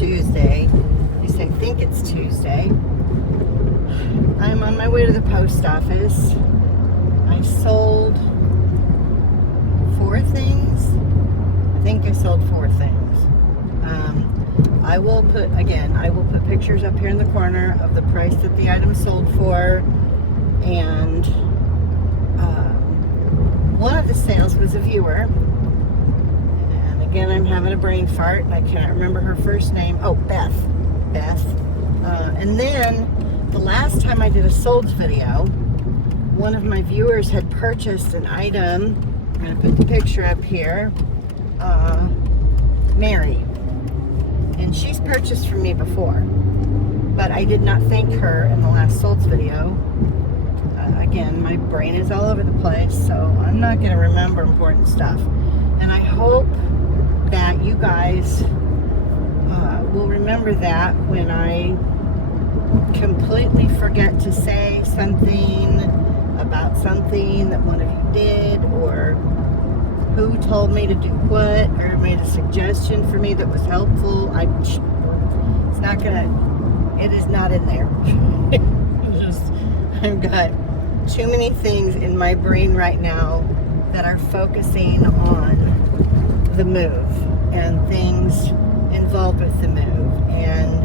Tuesday. At least I think it's Tuesday. I'm on my way to the post office. I sold 4 things. I think I sold 4 things. I will put pictures up here in the corner of the price that the item sold for. And one of the sales was a viewer. And again, I'm having a brain fart and I cannot remember her first name. Oh, Beth. And then the last time I did a solds video, one of my viewers had purchased an item. I'm going to put the picture up here. Mary. And she's purchased from me before. But I did not thank her in the last solds video. Again, my brain is all over the place, so I'm not going to remember important stuff. And I hope that you guys will remember that when I completely forget to say something about something that one of you did, or who told me to do what, or made a suggestion for me that was helpful. It is not in there. I've got too many things in my brain right now that are focusing on the move and things involved with the move. And,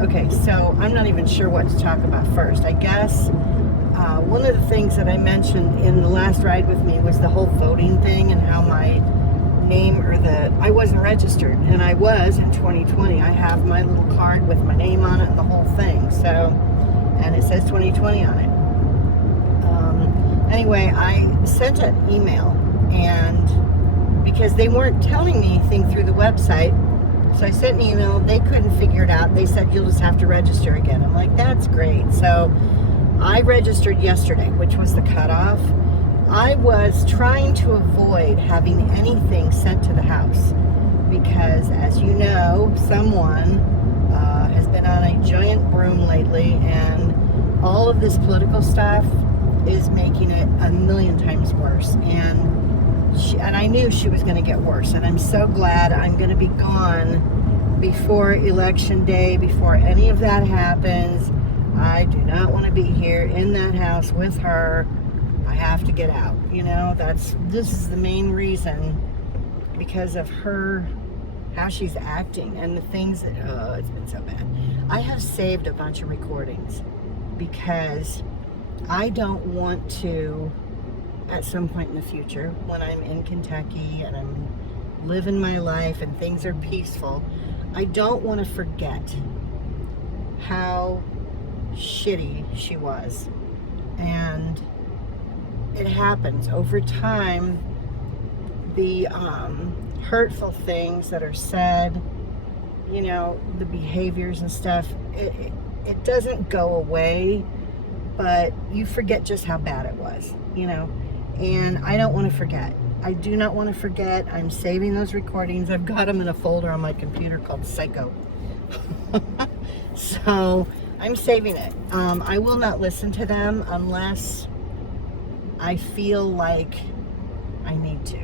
okay, so I'm not even sure what to talk about first. I guess one of the things that I mentioned in the last ride with me was the whole voting thing and how my name I wasn't registered, and I was in 2020. I have my little card with my name on it and the whole thing. So, and it says 2020 on it. Anyway, I sent an email, and because they weren't telling me anything through the website, so I sent an email. They couldn't figure it out. They said, you'll just have to register again. I'm like, that's great. So I registered yesterday, which was the cutoff. I was trying to avoid having anything sent to the house because, as you know, someone has been on a giant broom lately, and all of this political stuff is making it a million times worse. And I knew she was going to get worse, and I'm so glad I'm going to be gone before Election Day, before any of that happens. I do not want to be here in that house with her. I have to get out. This is the main reason, because of her, how she's acting and the things that, it's been so bad. I have saved a bunch of recordings because I don't want to, at some point in the future, when I'm in Kentucky and I'm living my life and things are peaceful, I don't want to forget how shitty she was. And it happens over time. The hurtful things that are said, the behaviors and stuff, it doesn't go away, but you forget just how bad it was, and I don't want to forget. I do not want to forget. I'm saving those recordings. I've got them in a folder on my computer called Psycho. So I'm saving it. I will not listen to them unless I feel like I need to,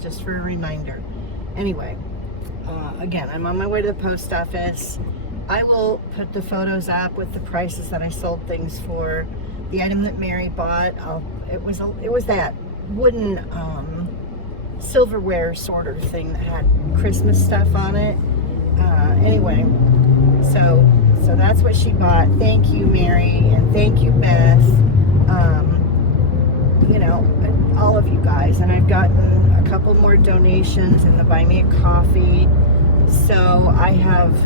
just for a reminder. Anyway, again, I'm on my way to the post office. I will put the photos up with the prices that I sold things for. The item that Mary bought, it was that wooden silverware sort of thing that had Christmas stuff on it. Anyway, so that's what she bought. Thank you, Mary, and thank you, Beth. All of you guys. And I've gotten a couple more donations in the Buy Me a Coffee. So I have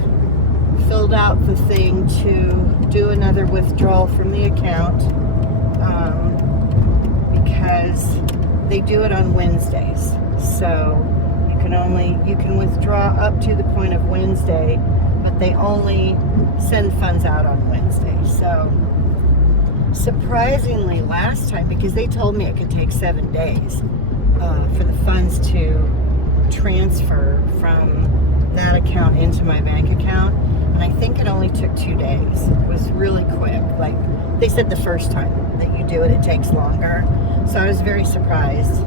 filled out the thing to do another withdrawal from the account, because they do it on Wednesdays. So you can withdraw up to the point of Wednesday, but they only send funds out on Wednesday. So surprisingly, last time, because they told me it could take 7 days for the funds to transfer from that account into my bank account, And I think it only took 2 days. It was really quick. Like they said the first time that you do it, it takes longer. So I was very surprised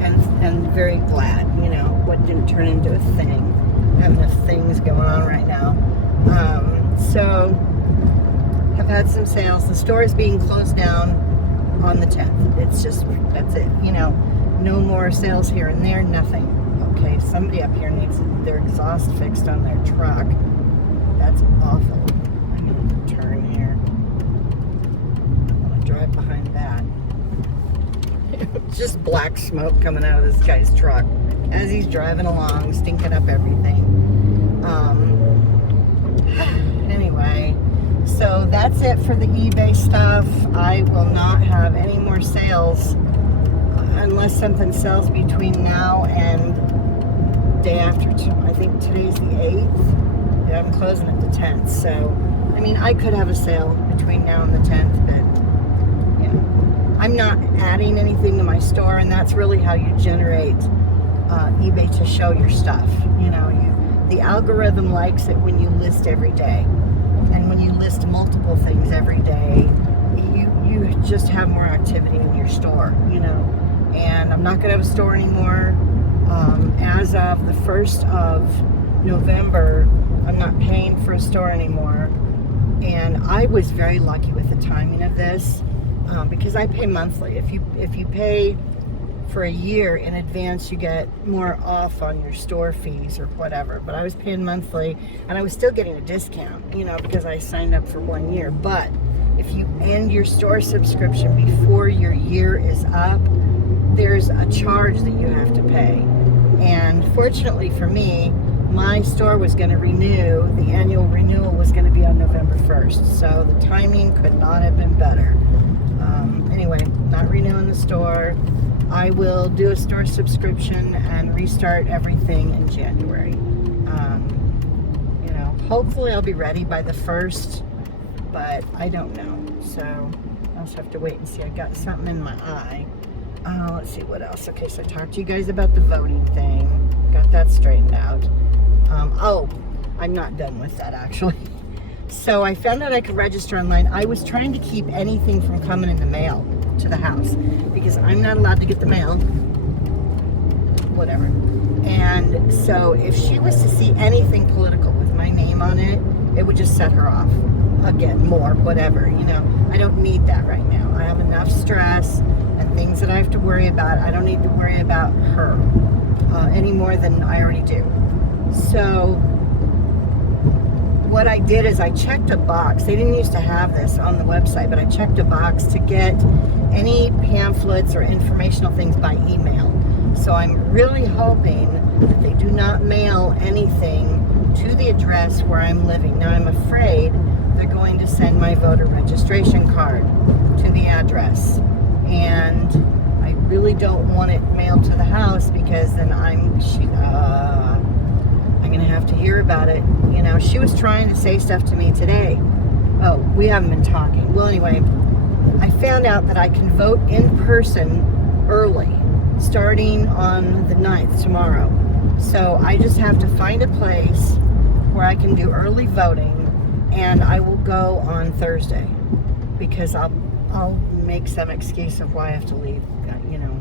and very glad, you know, what didn't turn into a thing. I have enough things going on right now. So I've had some sales. The store is being closed down on the 10th. It's just, that's it. You know, no more sales here and there, nothing. Okay, somebody up here needs their exhaust fixed on their truck. That's awful. I'm going to turn here. I want to drive behind that. It's just black smoke coming out of this guy's truck as he's driving along, stinking up everything. Anyway, so that's it for the eBay stuff. I will not have any more sales unless something sells between now and day after. I think today's the 8th. Yeah, I'm closing at the 10th. So, I mean, I could have a sale between now and the 10th, but, you know, I'm not adding anything to my store, and that's really how you generate eBay to show your stuff. You know, the algorithm likes it when you list every day. And when you list multiple things every day, you just have more activity in your store, you know. And I'm not going to have a store anymore. As of the 1st of November, I'm not paying for a store anymore. And I was very lucky with the timing of this because I pay monthly. If you pay for a year in advance, you get more off on your store fees or whatever. But I was paying monthly, and I was still getting a discount, you know, because I signed up for 1 year. But if you end your store subscription before your year is up, there's a charge that you have to pay. And fortunately for me, my store was going to renew. The annual renewal was going to be on November 1st. So the timing could not have been better. Anyway, not renewing the store. I will do a store subscription and restart everything in January. You know, hopefully I'll be ready by the 1st, but I don't know. So I'll just have to wait and see. I got something in my eye. Let's see what else. Okay, so I talked to you guys about the voting thing. Got that straightened out. Oh, I'm not done with that actually. So I found out I could register online. I was trying to keep anything from coming in the mail to the house because I'm not allowed to get the mail. Whatever. And so if she was to see anything political with my name on it, it would just set her off. Again, more, whatever. You know, I don't need that right now. I have enough stress and things that I have to worry about. I don't need to worry about her any more than I already do. So what I did is I checked a box. They didn't used to have this on the website, but I checked a box to get any pamphlets or informational things by email. So I'm really hoping that they do not mail anything to the address where I'm living. Now I'm afraid they're going to send my voter registration card to the address. And I really don't want it mailed to the house because then I'm going to have to hear about it. You know, she was trying to say stuff to me today. Oh, we haven't been talking. Well, anyway, I found out that I can vote in person early, starting on the 9th, tomorrow. So I just have to find a place where I can do early voting, and I will go on Thursday because I'll make some excuse of why I have to leave. You know,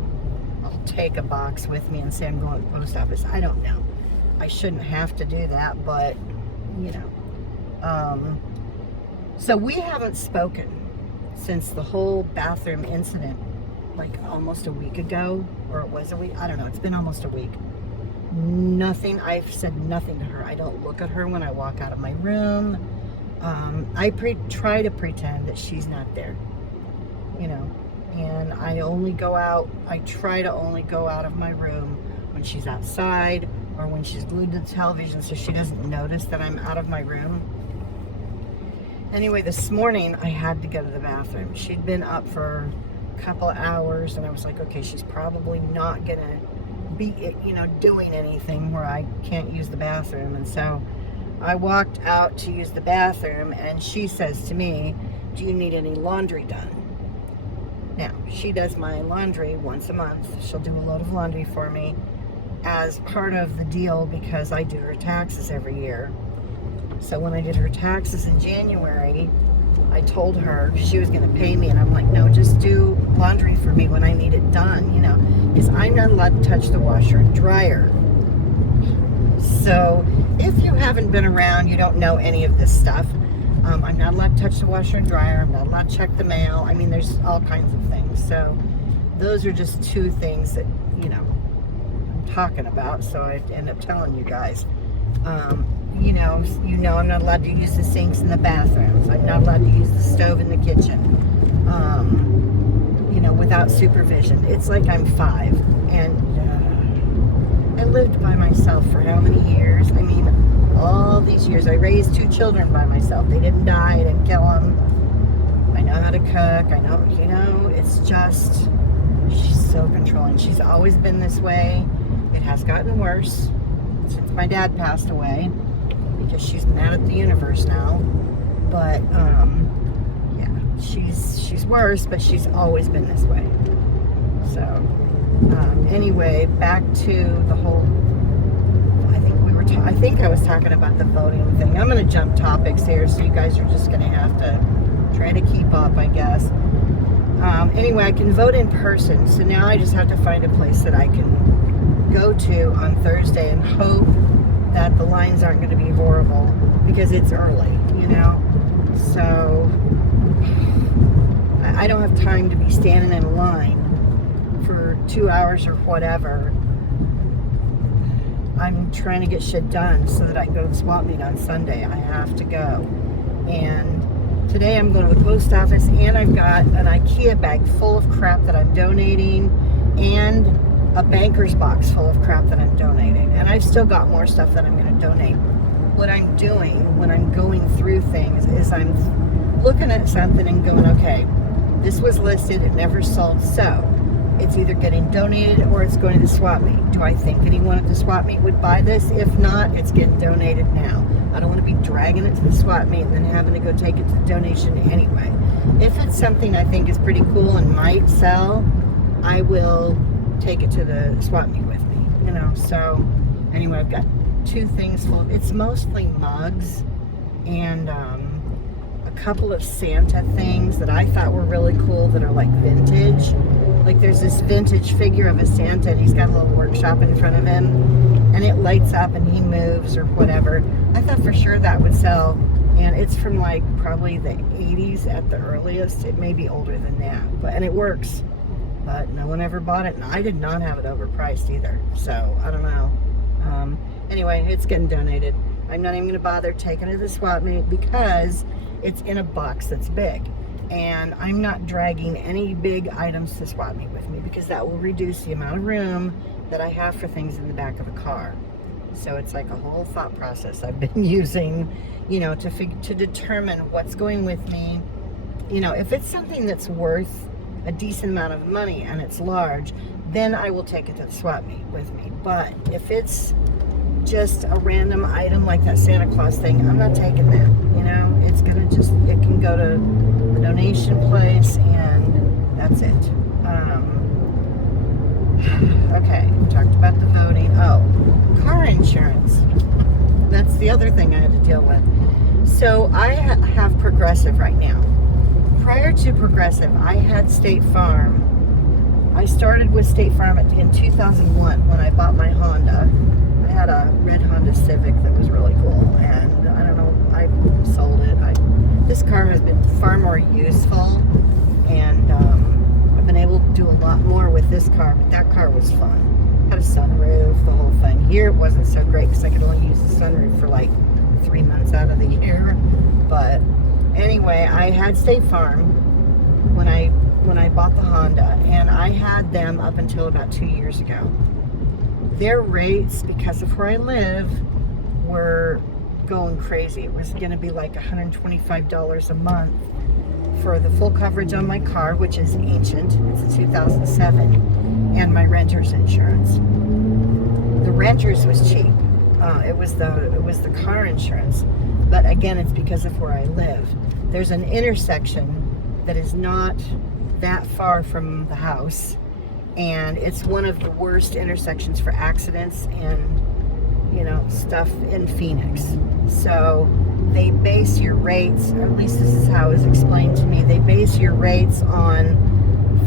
I'll take a box with me and say I'm going to the post office. I don't know. I shouldn't have to do that, but, you know. So we haven't spoken since the whole bathroom incident, like almost a week ago, or it was a week. I don't know. It's been almost a week. Nothing. I've said nothing to her. I don't look at her when I walk out of my room. I try to pretend that she's not there, you know, and I try to only go out of my room when she's outside or when she's glued to the television so she doesn't notice that I'm out of my room. Anyway, this morning I had to go to the bathroom. She'd been up for a couple of hours, and I was like, okay, she's probably not gonna be, you know, doing anything where I can't use the bathroom. And so I walked out to use the bathroom, and she says to me, do you need any laundry done? Now, she does my laundry once a month. She'll do a load of laundry for me as part of the deal because I do her taxes every year. So when I did her taxes in January, I told her she was going to pay me, and I'm like, no, just do laundry for me when I need it done, you know, because I'm not allowed to touch the washer and dryer. So if you haven't been around, you don't know any of this stuff. I'm not allowed to touch the washer and dryer. I'm not allowed to check the mail. I mean, there's all kinds of things. So those are just two things that, you know, I'm talking about. So I end up telling you guys. You know, I'm not allowed to use the sinks in the bathrooms. I'm not allowed to use the stove in the kitchen, you know, without supervision. It's like I'm 5, and I lived by myself for how many years? I mean, all these years. I raised 2 children by myself. They didn't die. I didn't kill them. I know how to cook. I know, you know, it's just, she's so controlling. She's always been this way. It has gotten worse since my dad passed away, because she's mad at the universe now. But yeah, she's worse, but she's always been this way. So anyway, back to the whole, I think I was talking about the voting thing. I'm going to jump topics here, so you guys are just going to have to try to keep up, I guess. Anyway, I can vote in person, so now I just have to find a place that I can go to on Thursday and hope that the lines aren't going to be horrible, because it's early, you know. So I don't have time to be standing in a line for 2 hours or whatever. I'm trying to get shit done so that I can go to the swap meet on Sunday. I have to go. And today I'm going to the post office, and I've got an IKEA bag full of crap that I'm donating, and a banker's box full of crap that I'm donating. And I've still got more stuff that I'm going to donate. What I'm doing when I'm going through things is I'm looking at something and going, okay, this was listed, it never sold, so it's either getting donated or it's going to the swap meet. Do I think anyone at the swap meet would buy this? If not, it's getting donated now. I don't want to be dragging it to the swap meet and then having to go take it to the donation anyway. If it's something I think is pretty cool and might sell, I will take it to the swap meet with me, you know. So anyway, I've got 2 things full. It's mostly mugs and a couple of Santa things that I thought were really cool that are like vintage. Like there's this vintage figure of a Santa, and he's got a little workshop in front of him, and it lights up and he moves or whatever. I thought for sure that would sell, and it's from like probably the 80s at the earliest. It may be older than that, and it works. But no one ever bought it, and I did not have it overpriced either. So I don't know. Anyway, it's getting donated. I'm not even going to bother taking it to the swap meet because it's in a box that's big. And I'm not dragging any big items to the swap meet with me, because that will reduce the amount of room that I have for things in the back of a car. So it's like a whole thought process I've been using, you know, to determine what's going with me. You know, if it's something that's worth a decent amount of money and it's large, then I will take it to the swap meet with me. But if it's just a random item like that Santa Claus thing, I'm not taking that, you know. It's gonna just, it can go to the donation place, and that's it. Okay, we talked about the voting. Oh, car insurance. That's the other thing I had to deal with. So I have Progressive right now. Prior to Progressive, I had State Farm. I started with State Farm in 2001 when I bought my Honda. I had a red Honda Civic that was really cool, and I don't know, I sold it. This car has been far more useful, and I've been able to do a lot more with this car, but that car was fun. Had a sunroof, the whole thing. Here it wasn't so great because I could only use the sunroof for like 3 months out of the year. But anyway, I had State Farm when I bought the Honda, and I had them up until about 2 years ago. Their rates, because of where I live, were going crazy. It was going to be like $125 a month for the full coverage on my car, which is ancient. It's a 2007, and my renter's insurance. The renter's was cheap. It was the car insurance, but again, it's because of where I live. There's an intersection that is not that far from the house, and it's one of the worst intersections for accidents and, you know, stuff in Phoenix. So they base your rates, or at least this is how it was explained to me, they base your rates on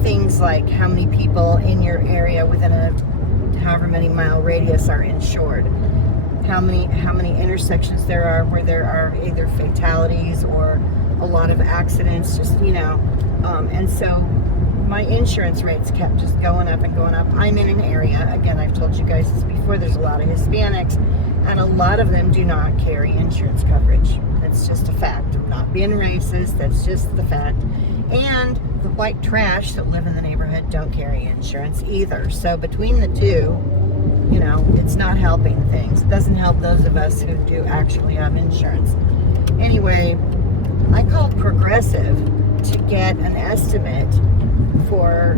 things like how many people in your area within a however many mile radius are insured, how many intersections there are where there are either fatalities or a lot of accidents, just and so my insurance rates kept just going up and going up. I'm in an area, again, I've told you guys this before, there's a lot of Hispanics, and a lot of them do not carry insurance coverage. That's just a fact. I'm not being racist, that's just the fact. And the white trash that live in the neighborhood don't carry insurance either. So between the two, it's not helping things. It doesn't help those of us who do actually have insurance. Anyway, I called Progressive to get an estimate for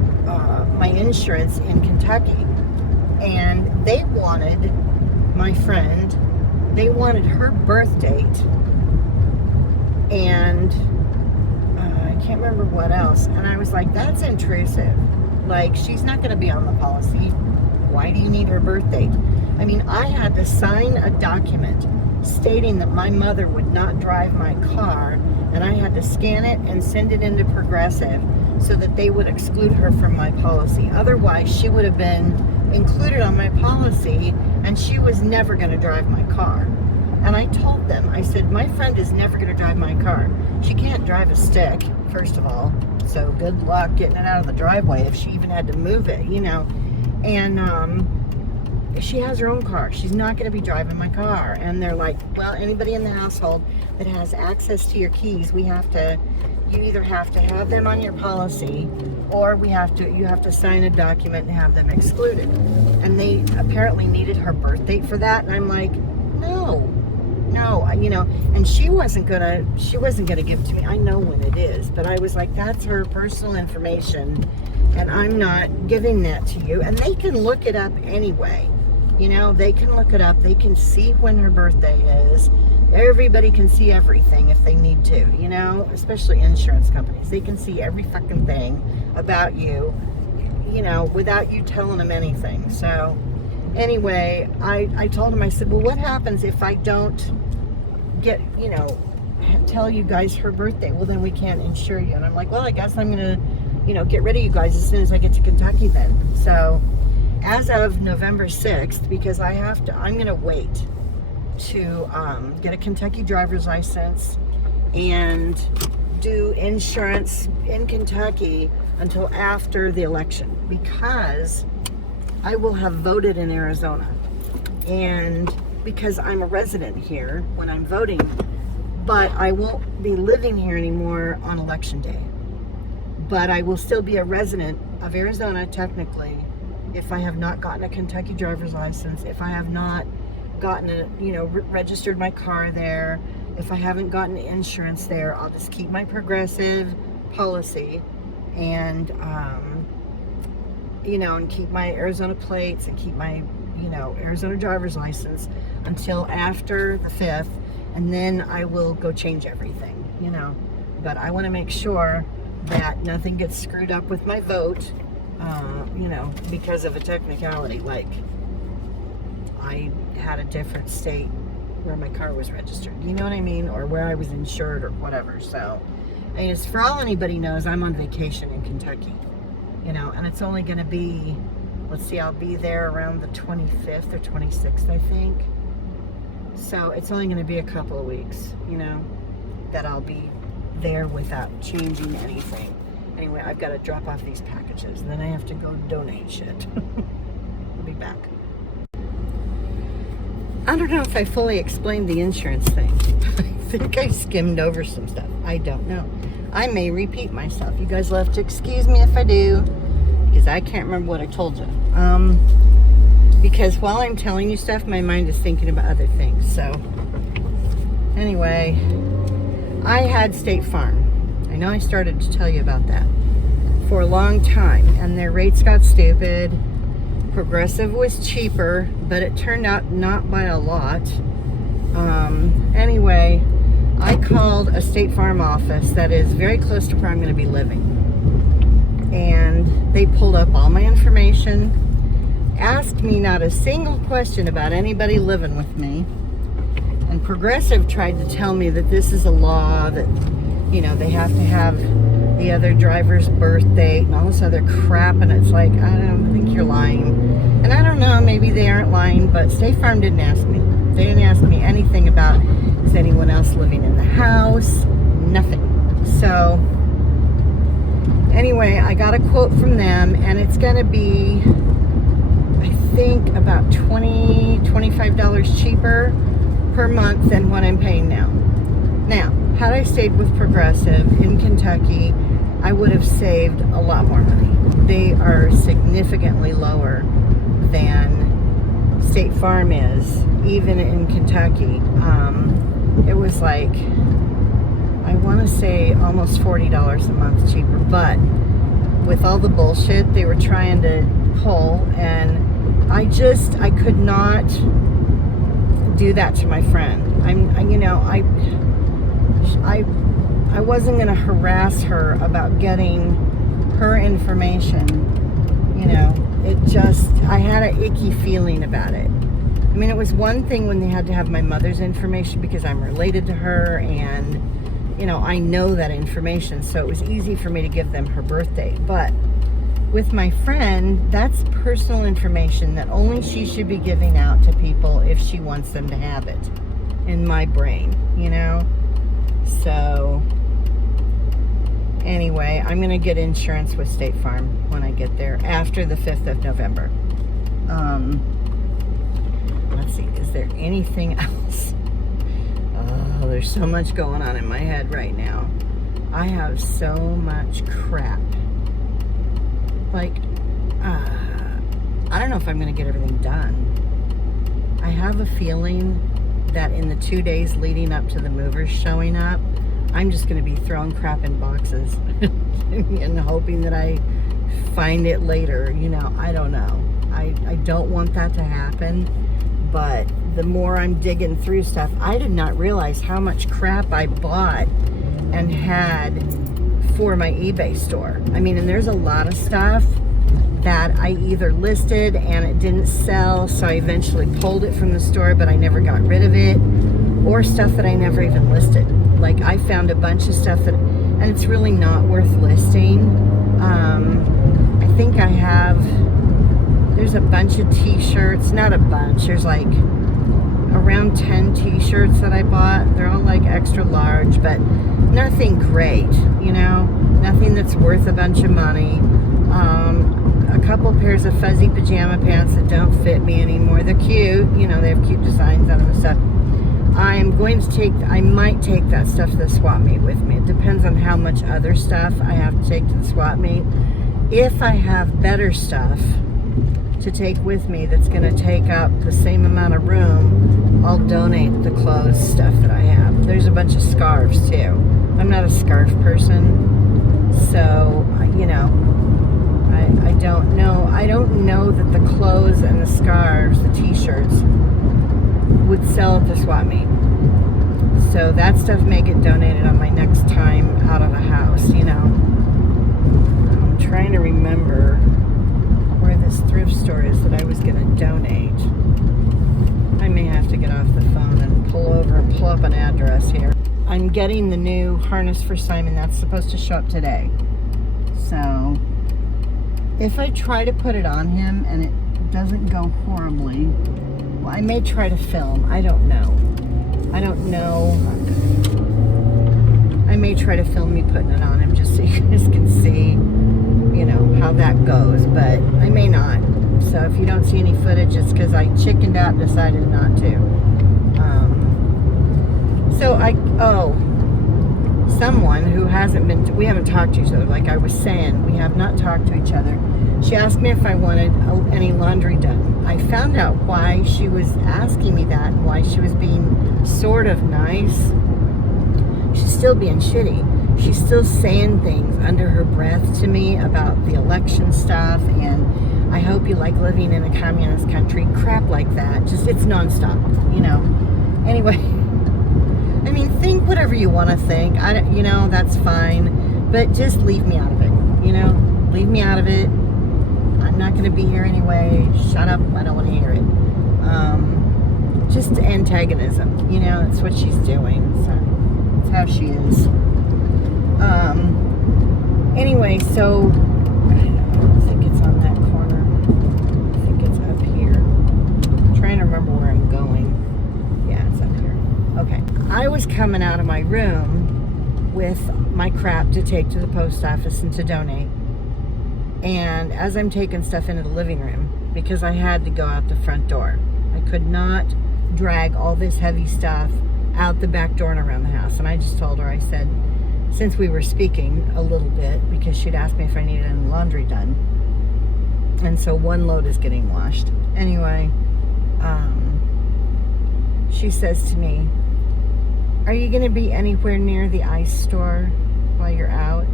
my insurance in Kentucky, and they wanted her birth date, and I can't remember what else, and I was like, that's intrusive. Like, she's not going to be on the policy. Why do you need her birth date? I mean, I had to sign a document stating that my mother would not drive my car, and I had to scan it and send it into Progressive so that they would exclude her from my policy. Otherwise, she would have been included on my policy, and she was never going to drive my car. And I told them, I said, my friend is never going to drive my car. She can't drive a stick, first of all, so good luck getting it out of the driveway if she even had to move it, And she has her own car. She's not going to be driving my car. And they're like, well, anybody in the household that has access to your keys, you either have to have them on your policy, or you have to sign a document and have them excluded. And they apparently needed her birth date for that. And I'm like, no, and she wasn't gonna give it to me. I know when it is, but I was like, that's her personal information, and I'm not giving that to you. And they can look it up anyway. They can look it up. They can see when her birthday is. Everybody can see everything if they need to, especially insurance companies. They can see every fucking thing about you, without you telling them anything. So anyway, I told him, I said, well, what happens if I don't get, tell you guys her birthday? Well, then we can't insure you. And I'm like, well, I guess I'm going to, get rid of you guys as soon as I get to Kentucky then. So as of November 6th, because I'm going to wait to get a Kentucky driver's license and do insurance in Kentucky until after the election, because I will have voted in Arizona, and because I'm a resident here when I'm voting, but I won't be living here anymore on election day. But I will still be a resident of Arizona technically if I have not gotten a Kentucky driver's license, if I have not gotten registered my car there, if I haven't gotten insurance there. I'll just keep my Progressive policy and and keep my Arizona plates and keep my Arizona driver's license until after the 5th, and then I will go change everything, but I want to make sure that nothing gets screwed up with my vote, because of a technicality, like I had a different state where my car was registered, you know what I mean, or where I was insured or whatever. So, and it's, for all anybody knows, I'm on vacation in Kentucky, and it's only going to be, let's see, I'll be there around the 25th or 26th, I think. So it's only going to be a couple of weeks, that I'll be there without changing anything. Anyway, I've got to drop off these packages, and then I have to go donate shit. I'll be back. I don't know if I fully explained the insurance thing. I think I skimmed over some stuff. I don't know. I may repeat myself. You guys will have to excuse me if I do, because I can't remember what I told you. Because while I'm telling you stuff, my mind is thinking about other things. So, anyway, I had State Farm. I know I started to tell you about that for a long time, and their rates got stupid. Progressive was cheaper, but it turned out not by a lot. Anyway, I called a State Farm office that is very close to where I'm going to be living, and they pulled up all my information, asked me not a single question about anybody living with me, And Progressive tried to tell me that this is a law that, you know, they have to have the other driver's birth date and all this other crap. And it's like, I don't think you're lying. And I don't know, maybe they aren't lying, but State Farm didn't ask me. They didn't ask me anything about, is anyone else living in the house? Nothing. So anyway, I got a quote from them, and it's going to be, I think, about $25 cheaper per month than what I'm paying now. Now, had I stayed with Progressive in Kentucky, I would have saved a lot more money. They are significantly lower than State Farm is, even in Kentucky. It was like, I want to say almost $40 a month cheaper, but with all the bullshit they were trying to pull, and I could not do that to my friend. I wasn't going to harass her about getting her information. You know, I had an icky feeling about it. I mean, it was one thing when they had to have my mother's information because I'm related to her, and, you know, I know that information, so it was easy for me to give them her birth date. But with my friend, that's personal information that only she should be giving out to people if she wants them to have it, in my brain, you know? So anyway, I'm going to get insurance with State Farm when I get there after the 5th of November. Let's see, is there anything else? Oh, there's so much going on in my head right now. I have so much crap. Like, I don't know if I'm going to get everything done. I have a feeling that in the 2 days leading up to the movers showing up, I'm just going to be throwing crap in boxes and hoping that I find it later. You know, I don't know. I don't want that to happen, but the more I'm digging through stuff, I did not realize how much crap I bought and had for my eBay store. I mean, and there's a lot of stuff that I either listed and it didn't sell, so I eventually pulled it from the store, but I never got rid of it, or stuff that I never even listed. Like, I found a bunch of stuff that, and it's really not worth listing. I think I have, there's a bunch of t-shirts, not a bunch, there's like around 10 t-shirts that I bought. They're all like extra large, but nothing great, you know, nothing that's worth a bunch of money. A couple pairs of fuzzy pajama pants that don't fit me anymore. They're cute, you know, they have cute designs on them and stuff. I might take that stuff to the swap meet with me. It depends on how much other stuff I have to take to the swap meet. If I have better stuff to take with me that's going to take up the same amount of room, I'll donate the clothes stuff that I have. There's a bunch of scarves too. I'm not a scarf person, so, you know, I don't know. I don't know that the clothes and the scarves, the t-shirts, would sell at the swap meet. So that stuff may get donated on my next time out of the house, you know. I'm trying to remember where this thrift store is that I was going to donate. I may have to get off the phone and pull over and pull up an address here. I'm getting the new harness for Simon. That's supposed to show up today. So if I try to put it on him and it doesn't go horribly, well, I may try to film. I don't know. I may try to film me putting it on him just so you guys can see, you know, how that goes. But I may not. So if you don't see any footage, it's because I chickened out and decided not to. Someone who we haven't talked to each other, like I was saying, we have not talked to each other. She asked me if I wanted any laundry done. I found out why she was asking me that, why she was being sort of nice. She's still being shitty. She's still saying things under her breath to me about the election stuff, and I hope you like living in a communist country, crap like that. Just, it's nonstop, you know. Anyway, I mean, think whatever you want to think. You know, that's fine, but just leave me out of it. You know, leave me out of it. I'm not going to be here anyway. Shut up. I don't want to hear it. just antagonism. You know, that's what she's doing. So that's how she is. Anyway, so I don't think it's on that corner. I think it's up here. I'm trying to remember where I'm going. Yeah, it's up here. Okay. I was coming out of my room with my crap to take to the post office and to donate. And as I'm taking stuff into the living room, because I had to go out the front door, I could not drag all this heavy stuff out the back door and around the house. And I just told her, I said, since we were speaking a little bit, because she'd asked me if I needed any laundry done. And so one load is getting washed. Anyway, she says to me, are you going to be anywhere near the ice store while you're out?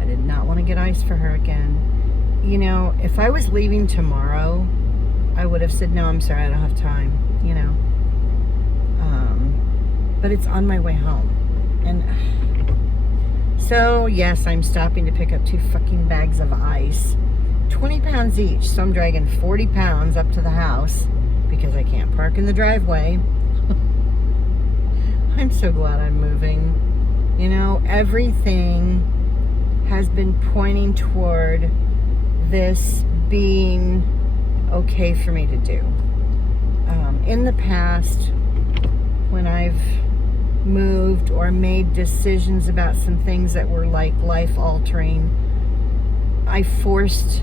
I did not want to get ice for her again. You know, if I was leaving tomorrow, I would have said, no, I'm sorry, I don't have time, you know. But it's on my way home. And so, yes, I'm stopping to pick up 2 fucking bags of ice. 20 pounds each. So I'm dragging 40 pounds up to the house because I can't park in the driveway. I'm so glad I'm moving. You know, everything has been pointing toward this being okay for me to do. In the past, when I've moved or made decisions about some things that were like life-altering, I forced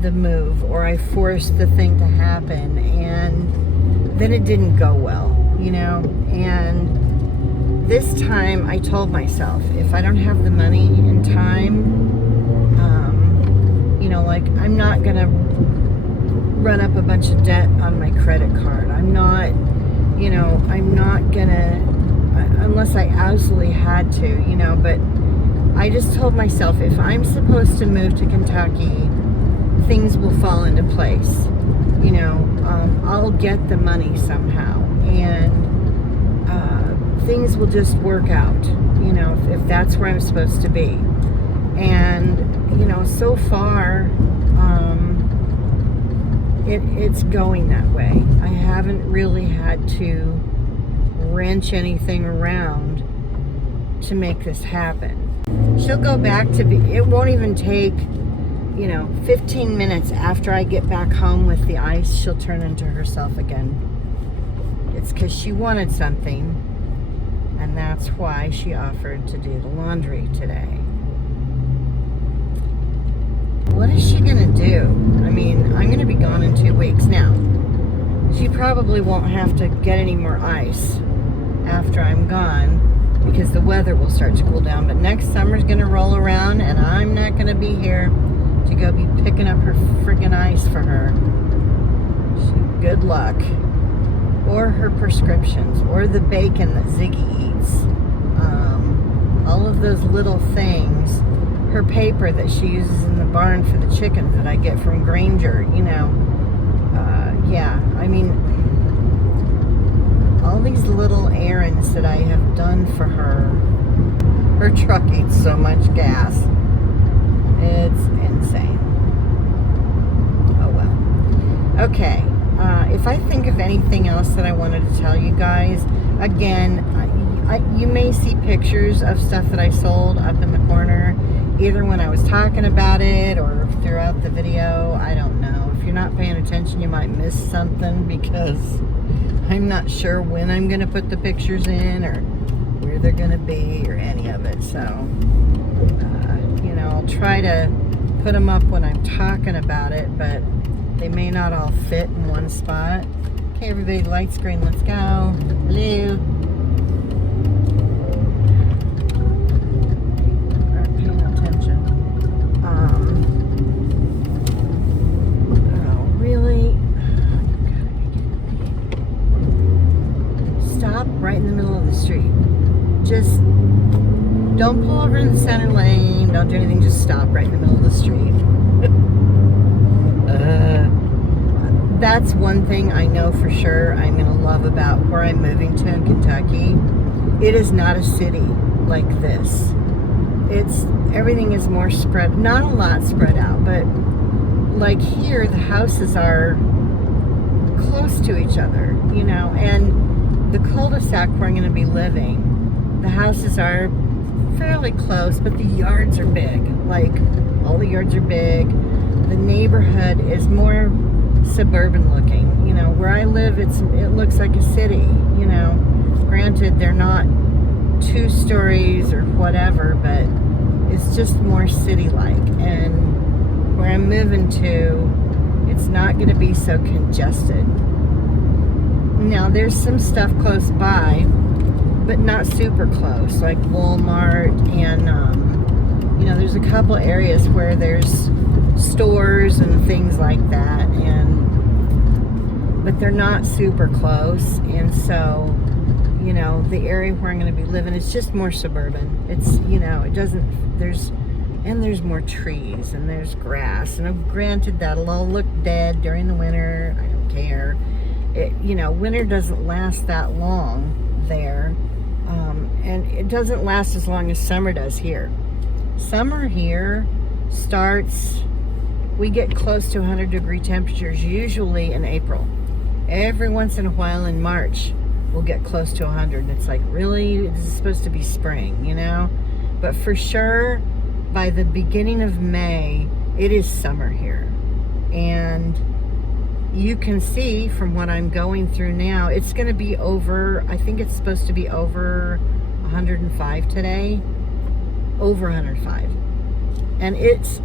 the move, or I forced the thing to happen, and then it didn't go well, you know. And this time I told myself, if I don't have the money and time, you know, like, I'm not gonna run up a bunch of debt on my credit card. I'm not, you know, I'm not gonna, unless I absolutely had to, you know. But I just told myself, if I'm supposed to move to Kentucky, things will fall into place. You know, I'll get the money somehow, and things will just work out, you know, if that's where I'm supposed to be. And, you know, so far, it's going that way. I haven't really had to wrench anything around to make this happen. She'll go back to it won't even take, you know, 15 minutes after I get back home with the ice, she'll turn into herself again. It's because she wanted something, and that's why she offered to do the laundry today. What is she gonna do? I mean, I'm gonna be gone in 2 weeks. Now, she probably won't have to get any more ice after I'm gone, because the weather will start to cool down. But next summer's gonna roll around, and I'm not gonna be here to go be picking up her friggin' ice for her. Good luck. Or her prescriptions, or the bacon that Ziggy eats. All of those little things. Her paper that she uses in the barn for the chickens that I get from Granger, you know. Yeah, I mean, all these little errands that I have done for her. Her truck eats so much gas. It's insane. Oh well. Okay, if I think of anything else that I wanted to tell you guys, again, you may see pictures of stuff that I sold up in the corner, either when I was talking about it or throughout the video. I don't know. If you're not paying attention, you might miss something, because I'm not sure when I'm going to put the pictures in or where they're going to be or any of it. So, you know, I'll try to put them up when I'm talking about it, but they may not all fit in one spot. Okay, everybody, light screen, let's go. Hello. Right in the middle of the street. Just don't pull over in the center lane. Don't do anything. Just stop right in the middle of the street. That's one thing I know for sure I'm going to love about where I'm moving to in Kentucky. It is not a city like this. Everything is more spread, not a lot spread out, but like here, the houses are close to each other, you know, and the cul-de-sac where I'm going to be living, the houses are fairly close, but the yards are big. Like, all the yards are big. The neighborhood is more suburban looking. You know, where I live, it looks like a city, you know. Granted, they're not 2 stories or whatever, but it's just more city-like. And where I'm moving to, it's not going to be so congested. Now, there's some stuff close by, but not super close, like Walmart and, you know, there's a couple areas where there's stores and things like that, but they're not super close. And so, you know, the area where I'm going to be living is just more suburban. It's, you know, it doesn't, there's more trees and there's grass, and granted, that'll all look dead during the winter. I don't care. It, you know, winter doesn't last that long there, and it doesn't last as long as summer does here. Summer here starts, we get close to 100-degree temperatures usually in April. Every once in a while in March, we'll get close to 100, and it's like, really? This is supposed to be spring, you know? But for sure, by the beginning of May, it is summer here. And you can see from what I'm going through now, it's going to be over, I think it's supposed to be over 105 today. Over 105. And it's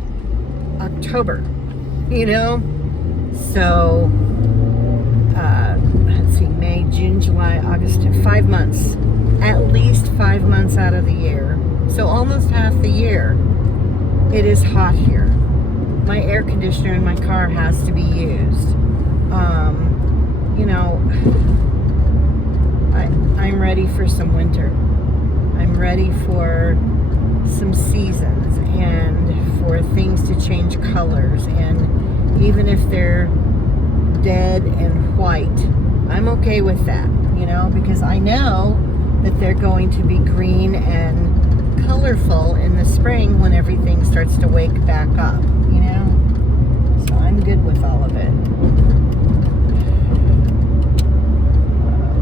October, you know? So, let's see, May, June, July, August, 5 months. At least 5 months out of the year. So almost half the year, it is hot here. My air conditioner in my car has to be used. You know, I'm ready for some winter. I'm ready for some seasons and for things to change colors. And even if they're dead and white, I'm okay with that, you know, because I know that they're going to be green and colorful in the spring when everything starts to wake back up, you know. So I'm good with all of it.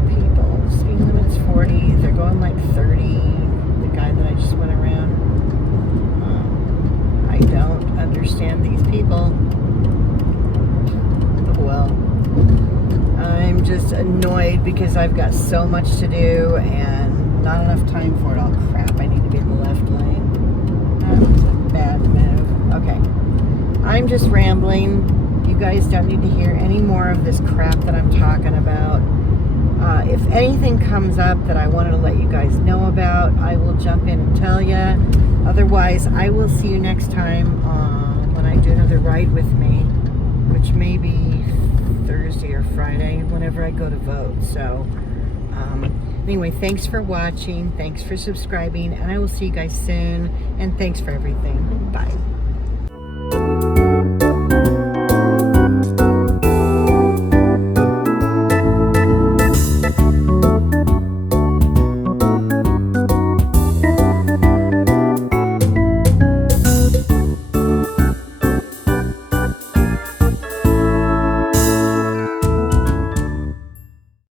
People, speed limit's 40. They're going like 30. The guy that I just went around. I don't understand these people. Well, I'm just annoyed because I've got so much to do and not enough time for it. Oh crap, I need to be in the left lane. That was a bad move. Okay, I'm just rambling. You guys don't need to hear any more of this crap that I'm talking about. If anything comes up that I wanted to let you guys know about, I will jump in and tell you. Otherwise, I will see you next time when I do another ride with me, which may be Thursday or Friday, whenever I go to vote. So, anyway, thanks for watching. Thanks for subscribing. And I will see you guys soon. And thanks for everything. Bye.